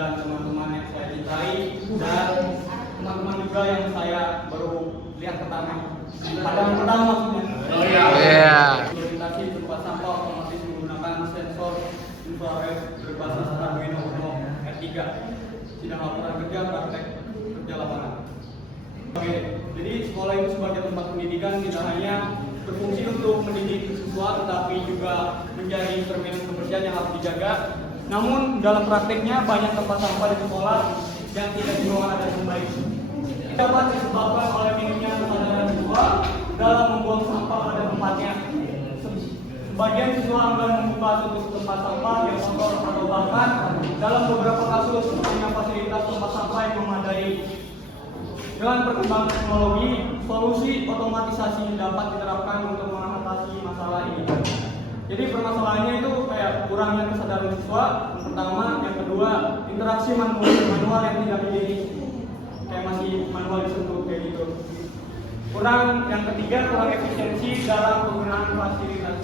dan teman-teman yang saya cintai dan teman-teman juga yang saya baru lihat pertama. Pandangan pertama maksudnya. Implementasi tempat sampah otomatis menggunakan sensor infrared berbasis Arduino Uno R3. Sidang laporan kerja praktek kerja lapangan. Oke, jadi sekolah itu sebagai tempat pendidikan tidak hanya berfungsi untuk mendidik siswa, tetapi juga menjadi cerminan kebersihan yang harus dijaga. Namun dalam prakteknya banyak tempat sampah di sekolah yang tidak dikelola dengan baik. Dapat disebabkan oleh minimnya kesadaran siswa dalam membuang sampah pada tempatnya. Sebagian siswa enggan membuka tutup tempat sampah yang kotor atau bahkan dalam beberapa kasus punya fasilitas tempat sampah yang memadai. Dengan perkembangan teknologi, solusi otomatisasi dapat diterapkan untuk mengatasi masalah ini. Jadi permasalahannya itu kayak kurangnya kesadaran siswa, yang pertama, yang kedua, interaksi manual yang tidak dididik, kayak masih manual disentuh kayak gitu. Yang ketiga, kurang efisiensi dalam penggunaan fasilitas.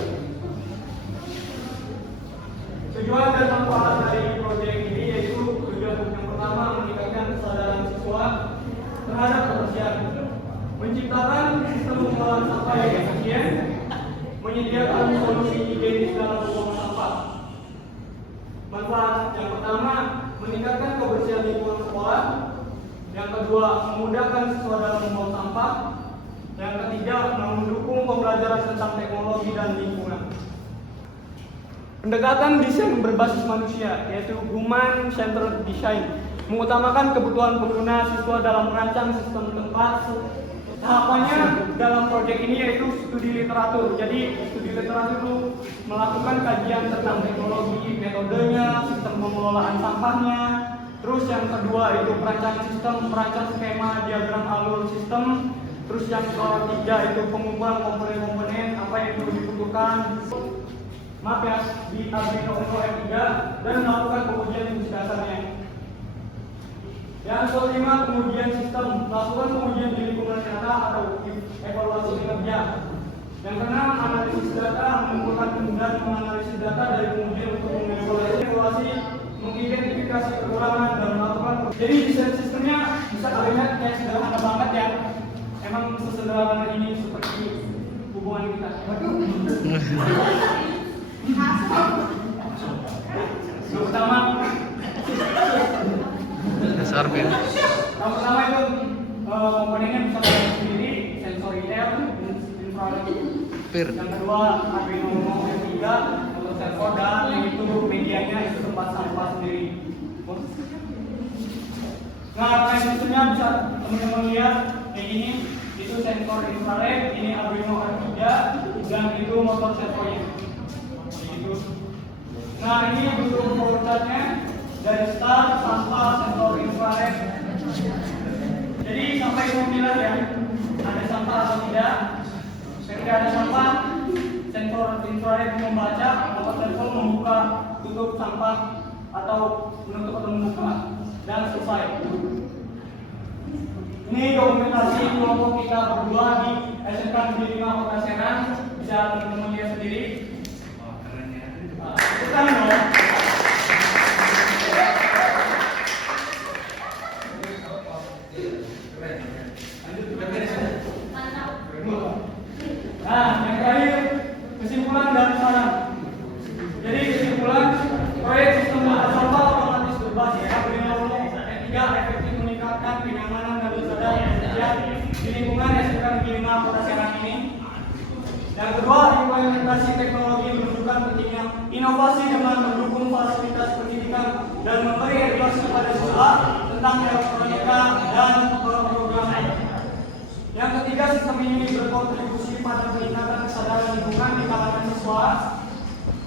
Tujuan dan manfaat dari proyek ini yaitu tujuan yang pertama meningkatkan kesadaran siswa terhadap kebersihan, menciptakan sistem pengolahan sampah yang efisien, menyediakan solusi higienis dalam membuang sampah. Manfaat yang pertama, meningkatkan kebersihan lingkungan sekolah. Yang kedua, memudahkan siswa dalam membuang sampah. Yang ketiga, mendukung pembelajaran tentang teknologi dan lingkungan. Pendekatan desain berbasis manusia, yaitu Human Centered Design, mengutamakan kebutuhan pengguna siswa dalam merancang sistem tempat. Tahapannya dalam proyek ini yaitu studi literatur. Jadi studi literatur itu melakukan kajian tentang teknologi, metodenya, sistem pengelolaan sampahnya. Terus yang kedua itu perancang skema diagram alur sistem. Terus yang ketiga itu pengumpulan komponen-komponen apa yang perlu dibutuhkan. Di Arduino Uno R3 dan melakukan pengujian fungsi dasarnya. Yang kelima, pengujian sistem, melakukan pengujian di lingkungan nyata atau evaluasi kinerja. Yang keenam, analisis data, mengumpulkan dan menganalisis data dari pengujian untuk mengevaluasi, mengidentifikasi kekurangan dan melakukan. Jadi desain sistemnya bisa kalian lihat kayak sederhana banget ya. Emang sesederhana ini seperti hubungan kita. Yang pertama, yang pertama itu komponennya bisa kalian sendiri, sensor IR, infrared. Yang kedua, Arduino Uno R3 untuk sensor dan yang itu medianya itu tempat sampah sendiri. Nah, sistemnya bisa teman-teman lihat kayak gini. Itu sensor infrared, ini Arduino R3 dan itu motor servonya. Nah, ini bentuk produknya dari start sampah sensor infrared. Jadi sampai pemilihan ya, ada sampah atau tidak. Ketika ada sampah, sensor infrared membaca, motor sensor membuka tutup sampah atau menutup atau membuka dan selesai. Ini dokumentasi kelompok kita berdua di SMK Negeri 5 Kota Serang, bisa teman-teman lihat sendiri. Bukan dong. Nah, yang terakhir kesimpulan dan saran. Jadi kesimpulan, proyek sistem tata sampah otomatis berbasis Arduino Uno R3 efektif meningkatkan kenyamanan dan kesadaran di lingkungan SMK Negeri 5 Kota Serang ini. Yang kedua, implementasi teknologi menunjukkan pentingnya inovasi dengan mendukung fasilitas pendidikan dan memberi edukasi kepada siswa tentang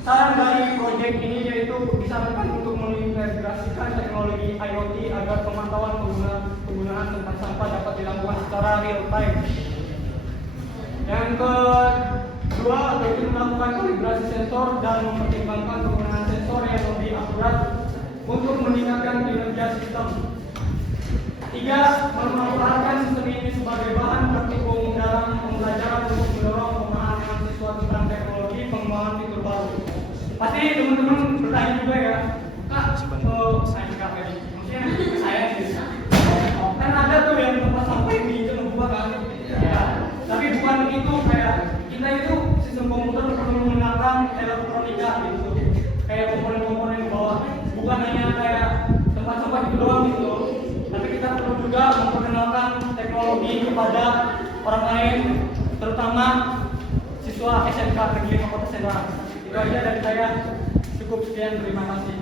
Saran dari proyek ini yaitu disarankan untuk mengintegrasikan teknologi IoT agar pemantauan penggunaan tempat sampah dapat dilakukan secara real time. Yang kedua yaitu melakukan kalibrasi sensor dan mempertimbangkan penggunaan sensor yang lebih akurat untuk meningkatkan kinerja sistem. Tiga, memanfaatkan sistem ini sebagai bahan praktikum dalam pembelajaran untuk mendorong pemahaman siswa tentang teknologi pengembangan fitur baru. Pasti teman-teman bertanya juga ya, Kak, saya nggak tadi, maksudnya saya sih. Kan ada tuh yang tempat sampai di itu ngebuka kan? Ya. Tapi bukan itu, kayak kita itu sistem komputer perlu menggunakan elektronika gitu, kayak komponen-komponen di bawah, bukan hanya kayak tempat sampah itu doang gitu. Tapi kita perlu juga memperkenalkan teknologi kepada orang lain, terutama siswa SMK Negeri Kota Semarang. Itu aja dari saya. Cukup sekian, terima kasih.